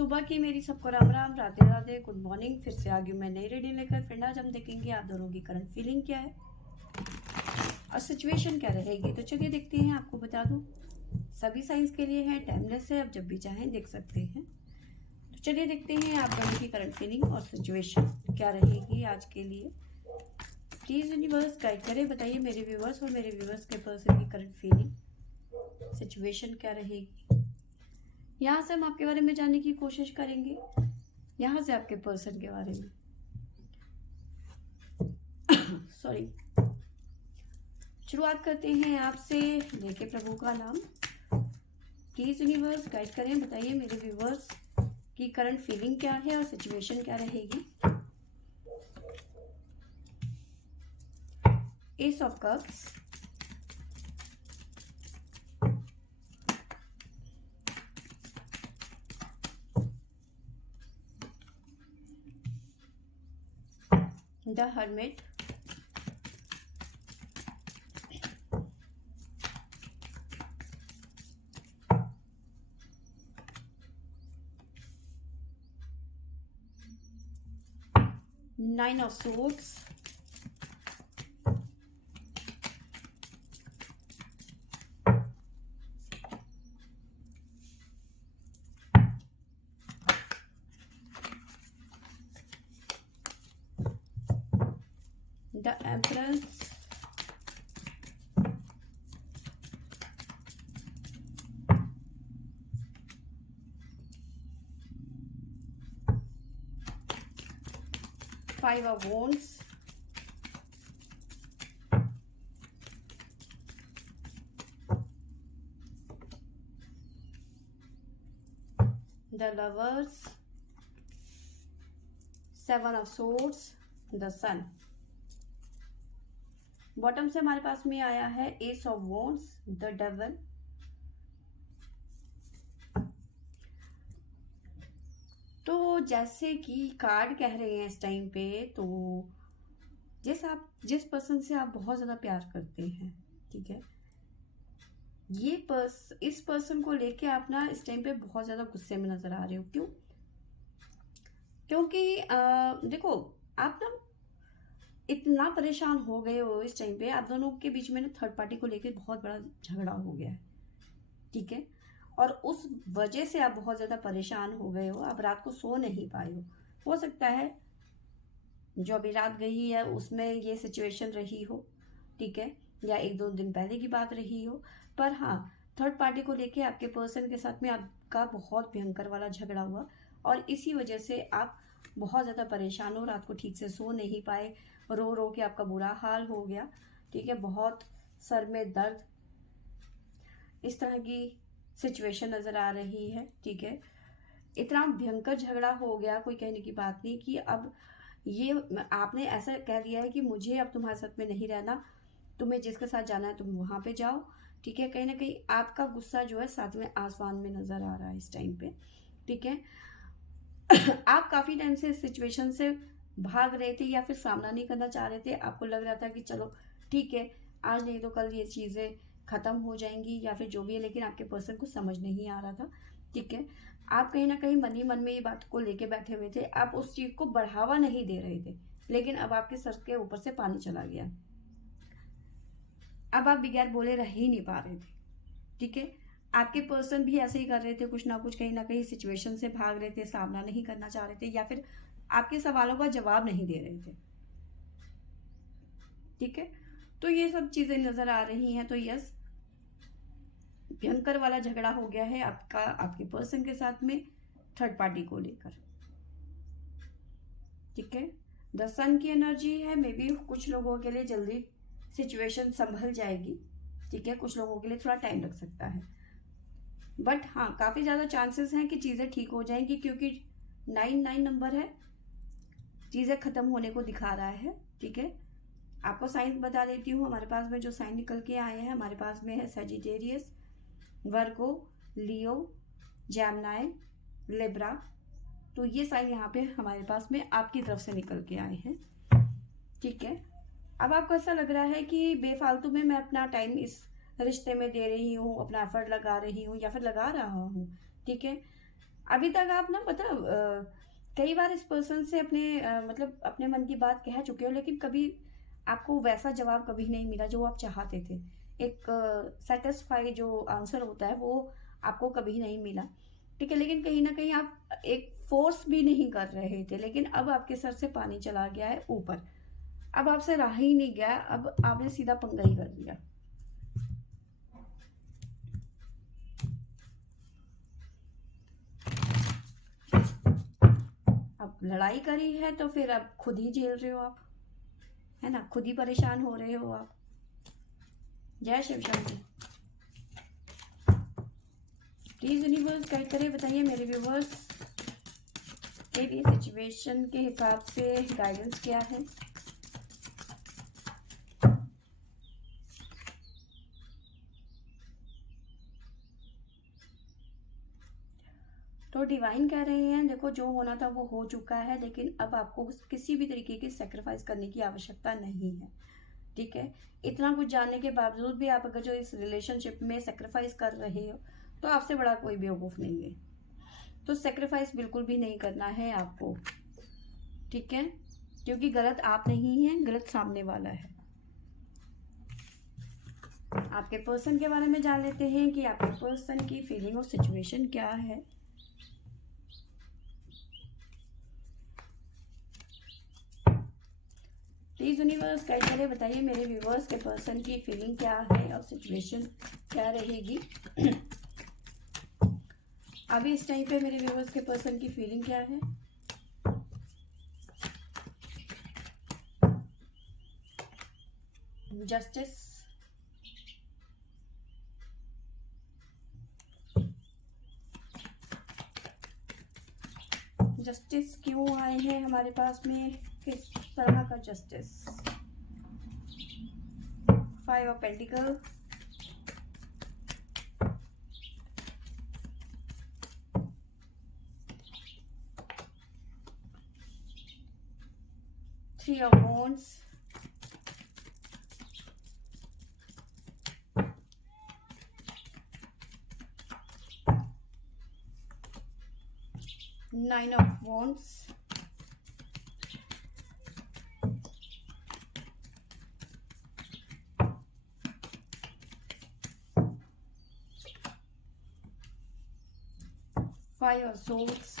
सुबह की मेरी सबको राम राम, राधे राधे, गुड मॉर्निंग। फिर से आ गई मैं नई रीडिंग लेकर। फिर आज हम देखेंगे आप दोनों की करंट फीलिंग क्या है और सिचुएशन क्या रहेगी। तो चलिए देखते हैं। आपको बता दूं सभी साइंस के लिए है, टाइमलेस है, आप जब भी चाहें देख सकते हैं। तो चलिए देखते हैं आप दोनों की करंट फीलिंग और सिचुएशन क्या रहेगी आज के लिए। प्लीज यूनिवर्स गाइड करें, बताइए मेरे व्यूवर्स और मेरे व्यूवर्स के पर्सन की करंट फीलिंग सिचुएशन क्या रहेगी। यहाँ से हम आपके बारे में जानने की कोशिश करेंगे, यहाँ से आपके पर्सन के बारे में। सॉरी। शुरुआत करते हैं आपसे, लेके प्रभु का नाम। प्लीज यूनिवर्स गाइड करें, बताइए मेरे व्यूवर्स की करंट फीलिंग क्या है और सिचुएशन क्या रहेगी। Ace of cups, the hermit, nine of swords, the empress, five of wands, the lovers, seven of swords, the sun. Bottom से हमारे पास में आया है ace of wands, the devil. तो जैसे कि कार्ड कह रहे हैं इस टाइम पे, तो जिस पर्सन से आप बहुत ज़्यादा प्यार करते हैं, ठीक है, इस पर्सन को लेके आप ना इस टाइम पे बहुत ज़्यादा गुस्से में नज़र आ रहे हो। क्यों? क्योंकि देखो, आप ना इतना परेशान हो गए हो इस टाइम पे। आप दोनों के बीच में ना थर्ड पार्टी को लेके बहुत बड़ा झगड़ा हो गया है, ठीक है, और उस वजह से आप बहुत ज़्यादा परेशान हो गए हो। आप रात को सो नहीं पाए हो सकता है जो अभी रात गई है उसमें ये सिचुएशन रही हो, ठीक है, या एक दो दिन पहले की बात रही हो। पर हाँ, थर्ड पार्टी को लेके आपके पर्सन के साथ में आपका बहुत भयंकर वाला झगड़ा हुआ और इसी वजह से आप बहुत ज़्यादा परेशान हो, रात को ठीक से सो नहीं पाए, रो रो के आपका बुरा हाल हो गया, ठीक है, बहुत सर में दर्द, इस तरह की सिचुएशन नज़र आ रही है, ठीक है। इतना भयंकर झगड़ा हो गया, कोई कहने की बात नहीं, कि अब ये आपने ऐसा कह दिया है कि मुझे अब तुम्हारे साथ में नहीं रहना, तुम्हें जिसके साथ जाना है तुम वहाँ पे जाओ, ठीक है। कहीं ना कहीं आपका गुस्सा जो है सातवें आसमान में नज़र आ रहा है इस टाइम पे, ठीक है। आप काफ़ी टाइम से इस सिचुएशन से भाग रहे थे या फिर सामना नहीं करना चाह रहे थे। आपको लग रहा था कि चलो ठीक है, आज नहीं तो कल ये चीज़ें ख़त्म हो जाएंगी या फिर जो भी है, लेकिन आपके पर्सन को समझ नहीं आ रहा था, ठीक है। आप कहीं ना कहीं मन ही मन में ये बात को लेके बैठे हुए थे, आप उस चीज़ को बढ़ावा नहीं दे रहे थे, लेकिन अब आपके सर के ऊपर से पानी चला गया। अब आप बगैर बोले रह ही नहीं पा रहे थे, ठीक है। आपके पर्सन भी ऐसे ही कर रहे थे, कुछ ना कुछ कहीं ना कहीं सिचुएशन से भाग रहे थे, सामना नहीं करना चाह रहे थे या फिर आपके सवालों का जवाब नहीं दे रहे थे, ठीक है। तो ये सब चीज़ें नज़र आ रही हैं। तो यस, भयंकर वाला झगड़ा हो गया है आपका आपके पर्सन के साथ में थर्ड पार्टी को लेकर, ठीक है। द सन की एनर्जी है, मे बी कुछ लोगों के लिए जल्दी सिचुएशन संभल जाएगी, ठीक है, कुछ लोगों के लिए थोड़ा टाइम लग सकता है, बट हाँ काफ़ी ज़्यादा चांसेस हैं कि चीज़ें ठीक हो जाएंगी, क्योंकि 9 नंबर है, चीज़ें ख़त्म होने को दिखा रहा है, ठीक है। आपको साइन बता देती हूँ, हमारे पास में जो साइन निकल के आए हैं, हमारे पास में है सजिटेरियस, वर्गो, लियो, जैमनाई, लिब्रा। तो ये साइन यहाँ पे हमारे पास में आपकी तरफ से निकल के आए हैं, ठीक है। अब आपको ऐसा लग रहा है कि बेफालतू में मैं अपना टाइम इस रिश्ते में दे रही हूँ, अपना एफर्ट लगा रही हूँ या फिर लगा रहा हूँ, ठीक है। अभी तक आप ना मतलब कई बार इस पर्सन से अपने मतलब अपने मन की बात कह चुके हो, लेकिन कभी आपको वैसा जवाब कभी नहीं मिला जो आप चाहते थे। एक सेटिस्फाई जो आंसर होता है वो आपको कभी नहीं मिला। ठीक है, लेकिन कहीं ना कहीं आप एक फोर्स भी नहीं कर रहे थे, लेकिन अब आपके सर से पानी चला गया है ऊपर। अब आपसे रहा ही नहीं गया, अब आपने सीधा पंगा ही कर दिया। अब लड़ाई करी है तो फिर अब खुद ही झेल रहे हो आप, है ना, खुद ही परेशान हो रहे हो आप। जय Shiv Shankar. Please universe guide करें, बताइए मेरे व्यूवर्स के लिए सिचुएशन के हिसाब से गाइडेंस क्या है। तो डिवाइन कह रहे हैं देखो जो होना था वो हो चुका है, लेकिन अब आपको किसी भी तरीके की सेक्रीफाइस करने की आवश्यकता नहीं है। ठीक है, इतना कुछ जानने के बावजूद भी आप अगर जो इस रिलेशनशिप में सेक्रीफाइस कर रहे हो तो आपसे बड़ा कोई बेवकूफ नहीं है। तो सेक्रीफाइस बिल्कुल भी नहीं करना है आपको। ठीक है, क्योंकि गलत आप नहीं है, गलत सामने वाला है। आपके पर्सन के बारे में जान लेते हैं कि आपके पर्सन की फीलिंग और सिचुएशन क्या है। प्लीज यूनिवर्स गाइड करें, बताइए मेरे व्यूवर्स के पर्सन की फीलिंग क्या है और सिचुएशन क्या रहेगी। अभी इस टाइम पे मेरे व्यूवर्स के पर्सन की फीलिंग क्या है। जस्टिस, जस्टिस क्यों आए हैं हमारे पास में, किस तरह का justice. 5 of pentacle, three of wands, nine of wands, five of swords,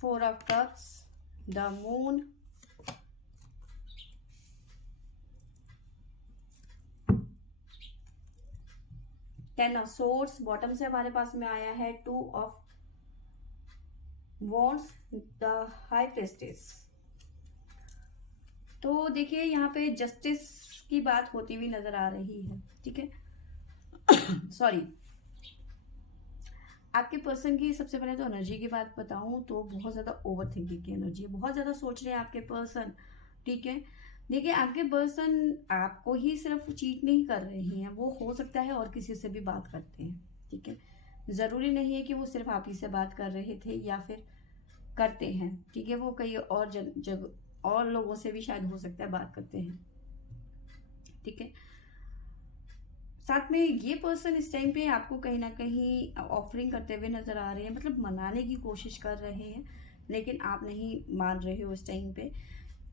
four of cups, the moon, ten of swords. Bottom से हमारे पास में आया है two of wands, the high प्रेस्टेस। तो देखिए यहाँ पे जस्टिस की बात होती हुई नजर आ रही है। ठीक है सॉरी, आपके पर्सन की सबसे पहले तो एनर्जी की बात बताऊं तो बहुत ज़्यादा ओवर थिंकिंग की एनर्जी है, बहुत ज़्यादा सोच रहे हैं आपके पर्सन। ठीक है, देखिए आपके पर्सन आपको ही सिर्फ चीट नहीं कर रहे हैं, वो हो सकता है और किसी से भी बात करते हैं। ठीक है, ज़रूरी नहीं है कि वो सिर्फ आप ही से बात कर रहे थे या फिर करते हैं। ठीक है, वो कई और जगह और लोगों से भी शायद हो सकता है बात करते हैं। ठीक है, साथ में ये पर्सन इस टाइम पे आपको कहीं ना कहीं ऑफरिंग करते हुए नजर आ रहे हैं, मतलब मनाने की कोशिश कर रहे हैं, लेकिन आप नहीं मान रहे हो इस टाइम पे।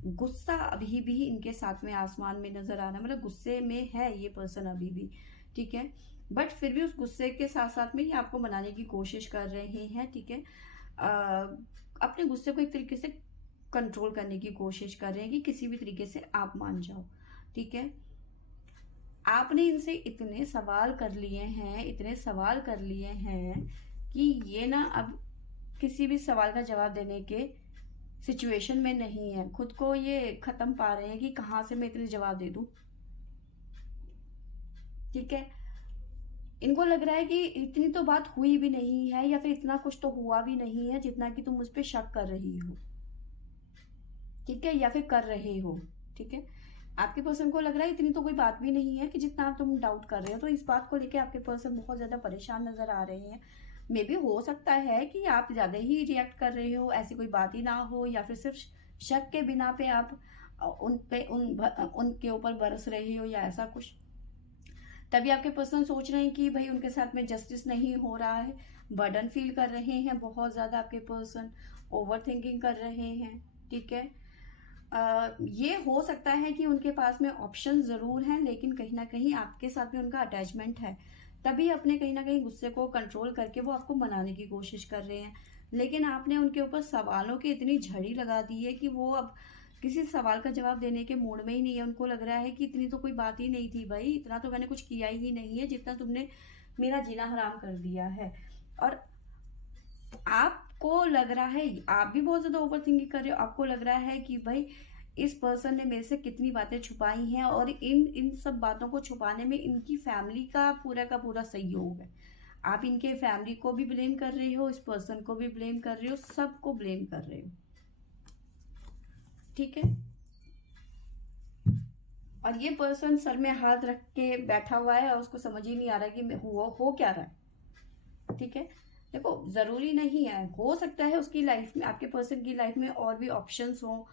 गुस्सा अभी भी इनके साथ में आसमान में नजर आ रहा है, मतलब गुस्से में है ये पर्सन अभी भी। ठीक है, बट फिर भी उस गुस्से के साथ साथ में ये आपको मनाने की कोशिश कर रहे हैं। ठीक है, अपने गुस्से को एक तरीके से कंट्रोल करने की कोशिश कर रहे हैं कि किसी भी तरीके से आप मान जाओ। ठीक है, आपने इनसे इतने सवाल कर लिए हैं, इतने सवाल कर लिए हैं कि ये ना अब किसी भी सवाल का जवाब देने के सिचुएशन में नहीं है, खुद को ये खत्म पा रहे हैं कि कहाँ से मैं इतने जवाब दे दूं। ठीक है, इनको लग रहा है कि इतनी तो बात हुई भी नहीं है या फिर इतना कुछ तो हुआ भी नहीं है जितना कि तुम मुझ पे शक कर रही हो। ठीक है, या फिर कर रहे हो। ठीक है, आपके पर्सन को लग रहा है इतनी तो कोई बात भी नहीं है कि जितना तुम डाउट कर रहे हो, तो इस बात को लेके आपके पर्सन बहुत ज्यादा परेशान नजर आ रहे हैं। मे बी हो सकता है कि आप ज्यादा ही रिएक्ट कर रहे हो, ऐसी कोई बात ही ना हो, या फिर सिर्फ शक के बिना पे आप उन पे उनके ऊपर बरस रही हो या ऐसा कुछ। तभी आपके पर्सन सोच रहे हैं कि भाई उनके साथ में जस्टिस नहीं हो रहा है, बर्डन फील कर रहे हैं बहुत ज़्यादा आपके पर्सन, ओवर थिंकिंग कर रहे हैं। ठीक है, ये हो सकता है कि उनके पास में ऑप्शन ज़रूर हैं, लेकिन कहीं ना कहीं आपके साथ में उनका अटैचमेंट है, तभी अपने कहीं ना कहीं गुस्से को कंट्रोल करके वो आपको मनाने की कोशिश कर रहे हैं। लेकिन आपने उनके ऊपर सवालों की इतनी झड़ी लगा दी है कि वो अब किसी सवाल का जवाब देने के मूड में ही नहीं है। उनको लग रहा है कि इतनी तो कोई बात ही नहीं थी भाई, इतना तो मैंने कुछ किया ही नहीं है जितना तुमने मेरा जीना हराम कर दिया है। और आपको लग रहा है, आप भी बहुत ज्यादा ओवर थिंकिंग कर रहे हो, आपको लग रहा है कि भाई इस पर्सन ने मेरे से कितनी बातें छुपाई हैं, और इन इन सब बातों को छुपाने में इनकी फैमिली का पूरा सहयोग है। आप इनके फैमिली को भी ब्लेम कर रहे हो, इस पर्सन को भी ब्लेम कर रहे हो, सबको ब्लेम कर रहे हो। ठीक है, और ये पर्सन सर में हाथ रख के बैठा हुआ है और उसको समझ ही नहीं आ रहा कि हो क्या रहा है। ठीक है, देखो जरूरी नहीं है, हो सकता है उसकी लाइफ में, आपके पर्सन की लाइफ में और भी ऑप्शंस हो।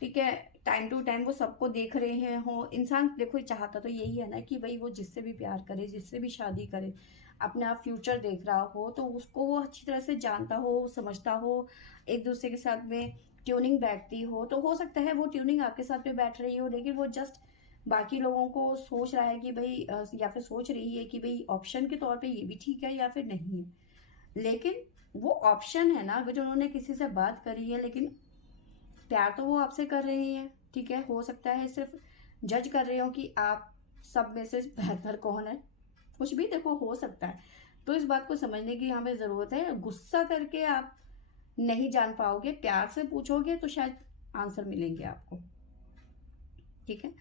ठीक है, टाइम टू टाइम वो सबको देख रहे हैं हो। इंसान देखो चाहता तो यही है ना कि भाई वो जिससे भी प्यार करे, जिससे भी शादी करे, अपना फ्यूचर देख रहा हो, तो उसको वो अच्छी तरह से जानता हो, समझता हो, एक दूसरे के साथ में ट्यूनिंग बैठती हो। तो हो सकता है वो ट्यूनिंग आपके साथ में बैठ रही हो, लेकिन वो जस्ट बाकी लोगों को सोच रहा है कि भाई या फिर सोच रही है कि भाई ऑप्शन के तौर पे ये भी ठीक है या फिर नहीं है। लेकिन वो ऑप्शन है ना, जो उन्होंने किसी से बात करी है, लेकिन प्यार तो वो आपसे कर रही हैं। ठीक है, हो सकता है सिर्फ जज कर रहे हो कि आप सब में से बेहतर कौन है, कुछ भी देखो हो सकता है। तो इस बात को समझने की हमें ज़रूरत है। गुस्सा करके आप नहीं जान पाओगे, प्यार से पूछोगे तो शायद आंसर मिलेंगे आपको। ठीक है,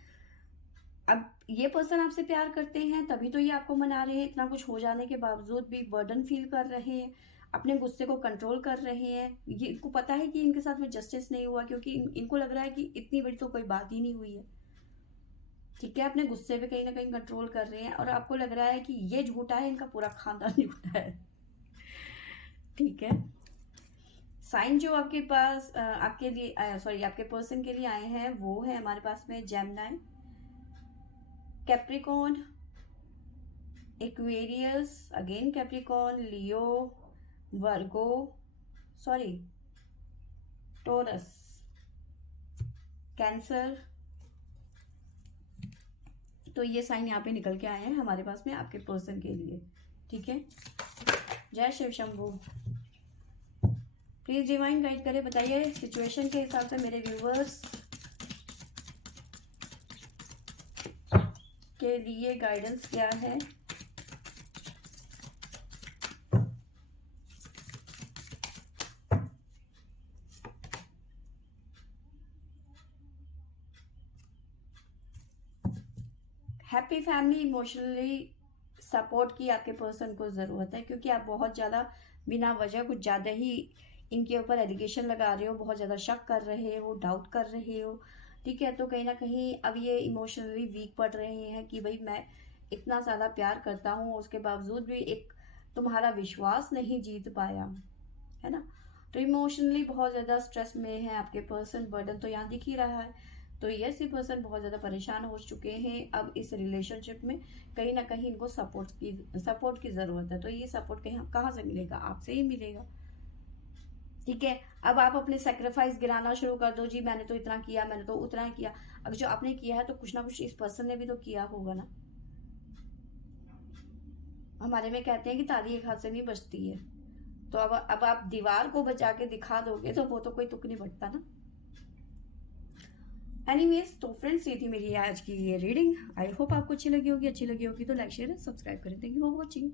अब ये पर्सन आपसे प्यार करते हैं तभी तो ये आपको मना रहे हैं, इतना कुछ हो जाने के बावजूद भी बर्डन फील कर रहे हैं, अपने गुस्से को कंट्रोल कर रहे हैं। ये इनको पता है कि इनके साथ में जस्टिस नहीं हुआ, क्योंकि इनको लग रहा है कि इतनी बड़ी तो कोई बात ही नहीं हुई है। ठीक है, अपने गुस्से पे कहीं ना कहीं कंट्रोल कर रहे हैं, और आपको लग रहा है कि ये झूठा है, इनका पूरा खानदान झूठा है। ठीक है, साइन जो आपके पास आपके लिए सॉरी आपके पर्सन के लिए आए हैं वो है हमारे पास में Gemini, Capricorn, Aquarius, again Capricorn, Leo, Virgo, sorry Taurus, Cancer. तो ये साइन यहाँ पे निकल के आए हैं हमारे पास में आपके पर्सन के लिए। ठीक है, जय Shiv Shambhu. Please divine guide करें, बताइए सिचुएशन के हिसाब से मेरे व्यूवर्स के लिए गाइडेंस क्या है। हैप्पी फैमिली, इमोशनली सपोर्ट की आपके पर्सन को ज़रूरत है, क्योंकि आप बहुत ज़्यादा बिना वजह कुछ ज़्यादा ही इनके ऊपर एलिगेशन लगा रहे हो, बहुत ज़्यादा शक कर रहे हो, डाउट कर रहे हो। ठीक है, तो कहीं ना कहीं अब ये इमोशनली वीक पड़ रहे हैं कि भाई मैं इतना ज़्यादा प्यार करता हूँ, उसके बावजूद भी एक तुम्हारा विश्वास नहीं जीत पाया, है ना। तो इमोशनली बहुत ज़्यादा स्ट्रेस में है आपके पर्सन, बर्डन तो यहाँ दिख ही रहा है। तो ये पर्सन बहुत ज़्यादा परेशान हो चुके हैं अब इस रिलेशनशिप में, कहीं ना कहीं इनको सपोर्ट की ज़रूरत है। तो ये सपोर्ट कहाँ से मिलेगा, आपसे ही मिलेगा। ठीक है, अब आप अपने सेक्रीफाइस गिराना शुरू कर दो, जी मैंने तो इतना किया, मैंने तो उतना किया। अब जो आपने किया है तो कुछ ना कुछ इस पर्सन ने भी तो किया होगा ना। हमारे में कहते हैं कि ताली एक हाथ से नहीं बजती है, तो अब आप दीवार को बचा के दिखा दोगे तो वो तो कोई तुक नहीं बढ़ता ना। एनीवेज, तो फ्रेंड्स ये थी मेरी आज की ये रीडिंग। आई होप आपको अच्छी लगी होगी तो लाइक शेयर सब्सक्राइब करें। Thank you for watching.